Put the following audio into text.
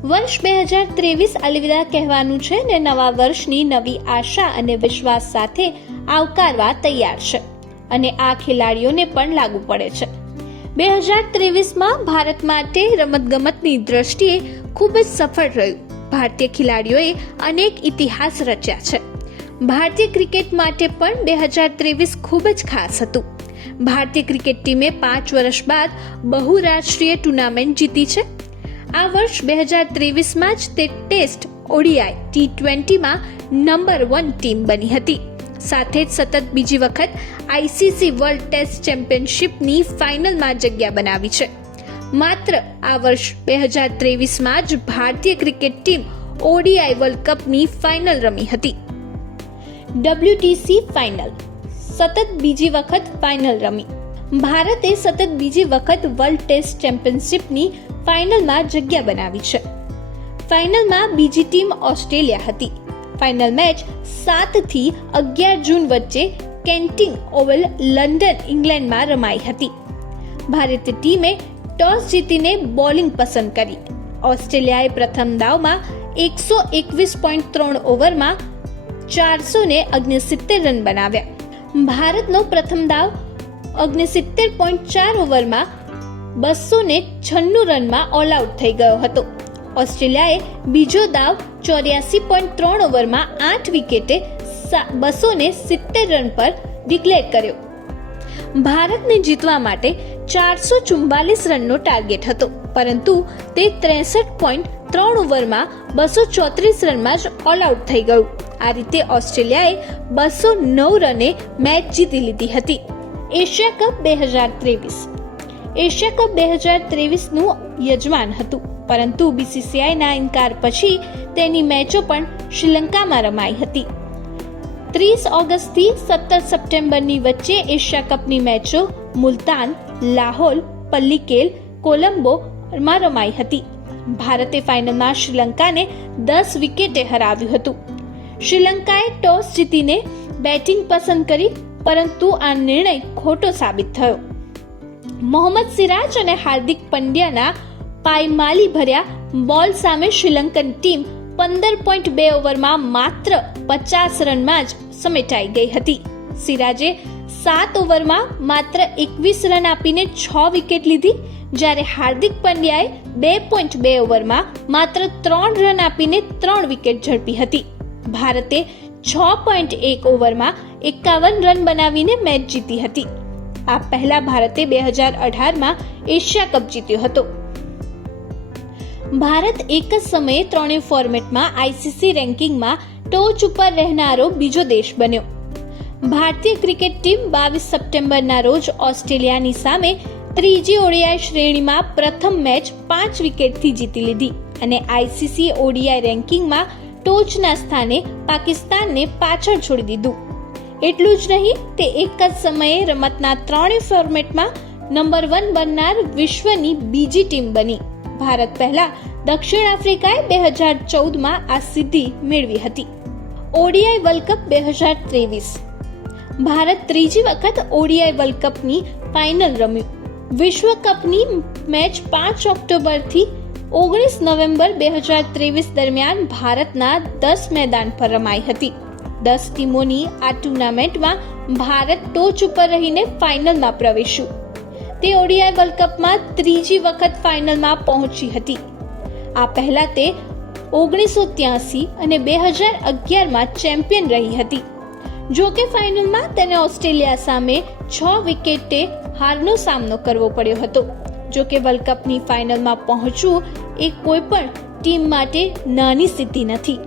વર્ષ બે હજાર ત્રેવીસ અલવિદા કહેવાનું છે ને નવા વર્ષની નવી આશા અને વિશ્વાસ સાથે આવકારવા તૈયાર છે. અને આ ખેલાડીઓને પણ લાગુ પડે છે. બે હજાર ત્રેવીસમાં ભારત માટે રમતગમતની દ્રષ્ટિએ ખૂબ જ સફળ રહ્યું. ભારતીય ખેલાડીઓએ અનેક ઇતિહાસ રચ્યા છે. ભારતીય ક્રિકેટ માટે પણ બે હજાર ત્રેવીસ ખૂબ જ ખાસ હતું. ભારતીય ક્રિકેટ ટીમે પાંચ વર્ષ બાદ બહુરાષ્ટ્રીય ટુર્નામેન્ટ જીતી છે. આ વર્ષ બે હજાર ત્રેવીસમાં જ તે ટેસ્ટ ઓડીઆઈ ટી ટ્વેન્ટીમાં નંબર વન ટીમ બની હતી. સાથે જ સતત બીજી વખત આઈસીસી વર્લ્ડ ટેસ્ટ ચેમ્પિયનશિપની ફાઇનલમાં જગ્યા બનાવી છે. માત્ર આ વર્ષ બે હજાર ત્રેવીસમાં જ ભારતીય ક્રિકેટ ટીમ ઓડીઆઈ વર્લ્ડ કપની ફાઇનલ રમી હતી. WTC final. સતત બીજી વખત ફાઇનલ રમી. ભારતે સતત બીજી વખત વર્લ્ડ ટેસ્ટ ચેમ્પિયનશિપની ફાઇનલમાં જગ્યા બનાવી છે. ફાઇનલમાં બીજી ટીમ ઓસ્ટ્રેલિયા હતી. ફાઇનલ મેચ સાતથી અગિયાર જૂન વચ્ચે કેન્ટિંગ ઓવલ લંડન, ઇંગ્લેન્ડમાં રમાઈ હતી. ભારતીય ટીમે ટોસ જીતીને બોલિંગ પસંદ કરી. ઓસ્ટ્રેલિયાએ પ્રથમ દાવમાં એકસો એકવીસ પોઈન્ટ ત્રણ ઓવરમાં ચારસો ને અગ્નિસિત્તેર રન બનાવ્યા. ભારતનો પ્રથમ દાવ અગ્નિસિત્તેર પોઈન્ટ ચાર ઓવરમાં બસો ને છન્નું રનમાં ઓલ આઉટ થઈ ગયો હતો. ઓસ્ટ્રેલિયાએ બીજો દાવ ચોર્યાસી પોઈન્ટ ત્રણ ઓવરમાં આઠ વિકેટે બસો ને સિત્તેર રન પર ડિક્લેર કર્યો. ભારતને જીતવા માટે ચારસો ચુમ્બાલીસ રનનો ટાર્ગેટ હતો, પરંતુ તે ત્રેસઠ પોઈન્ટ ત્રણ ઓવરમાં બસો ચોત્રીસ રનમાં જ ઓલ આઉટ થઈ ગયું. આ રીતે ઓસ્ટ્રેલિયાએ બસો નવ રને મેચ જીતી લીધી હતી. એશિયા કપ બે હજાર ત્રેવીસ. એશિયા કપ બે હજાર ત્રેવીસનું યજમાન હતું. પરંતુ બીસીસીઆઈના ઇનકાર પછી તેની મેચો પણ શ્રીલંકામાં રમાઈ હતી. ત્રીસ ઓગસ્ટથી સત્તર સપ્ટેમ્બરની વચ્ચે એશિયા કપની મેચો મુલતાન, લાહોલ, પલ્લીકેલ, કોલંબોમાં રમાઈ હતી. ભારતે ફાઇનલમાં શ્રીલંકાને દસ વિકેટે હરાવ્યું હતું. શ્રીલંકાએ ટોસ જીતીને બેટિંગ પસંદ કરી, પરંતુ આ નિર્ણય ખોટો સાબિત થયો. મોહમ્મદ સિરાજ અને હાર્દિક પંડ્યાના પાયમાલી ભર્યા બોલ સામે શ્રીલંકન ટીમ પંદર પોઈન્ટ બે ઓવરમાં માત્ર પચાસ રનમાં જ સમેટાઈ ગઈ હતી. સિરાજે સાત ઓવરમાં માત્ર એકવીસ રન આપીને છ વિકેટ લીધી, જ્યારે હાર્દિક પંડ્યાએ બે પોઈન્ટ બે ઓવરમાં માત્ર ત્રણ રન આપીને ત્રણ વિકેટ ઝડપી હતી. ભારતે છ પોઈન્ટ એક ઓવરમાં એકાવન રન બનાવીને મેચ જીતી હતી. આ પહેલા ભારતે બે હજાર અઢારમાં એશિયા કપ જીત્યો હતો. ભારત એક જ સમયે ત્રણેય ફોર્મેટમાં આઈસીસી રેન્કિંગમાં ટોચ ઉપર રહેનારો બીજો દેશ બન્યો. ભારતીય ક્રિકેટ ટીમ બાવીસ સપ્ટેમ્બરના રોજ ઓસ્ટ્રેલિયાની સામે ત્રીજી ઓડીઆઈ શ્રેણીમાં પ્રથમ મેચ પાંચ વિકેટથી જીતી લીધી અને આઈસીસી ઓડીઆઈ રેન્કિંગમાં ટોચના સ્થાને પાકિસ્તાનને પાછળ છોડી દીધું. એટલું જ નહીં, તે એક જ સમયે રમતના ત્રણેય ફોર્મેટમાં નંબર વન બનનાર વિશ્વની બીજી ટીમ બની. ભારત પહેલા દક્ષિણ આફ્રિકાએ બે હજાર ચૌદમાં આ સિદ્ધિ મેળવી હતી. ઓડીઆઈ વર્લ્ડ કપ બે હજાર ત્રેવીસ. ભારત ત્રીજી વખત ઓડીઆઈ વર્લ્ડ કપની ફાઇનલ રમ્યું. વિશ્વ કપની મેચ પાંચ ઓક્ટોબરથી ઓગણીસ નવેમ્બર બે હજાર ત્રેવીસ દરમિયાન ભારતના દસ મેદાન પર રમાઈ હતી. દસ ટીમોની આ ટુર્નામેન્ટમાં ભારત ટોચ ઉપર રહીને ફાઇનલમાં પ્રવેશ્યું. તે ઓડીઆઈ વર્લ્ડ કપમાં ત્રીજી વખત ફાઇનલમાં પહોંચી હતી. આ પહેલા તે ઓગણીસો ત્યાસી અને બે હજાર અગિયારમાં ચેમ્પિયન રહી હતી. જો કે ફાઇનલમાં તેને ઓસ્ટ્રેલિયા સામે છ વિકેટે હારનો સામનો કરવો પડ્યો હતો. જો કે વર્લ્ડ કપની ફાઇનલમાં પહોંચવું એ કોઈ પણ ટીમ માટે નાની સિદ્ધિ નથી.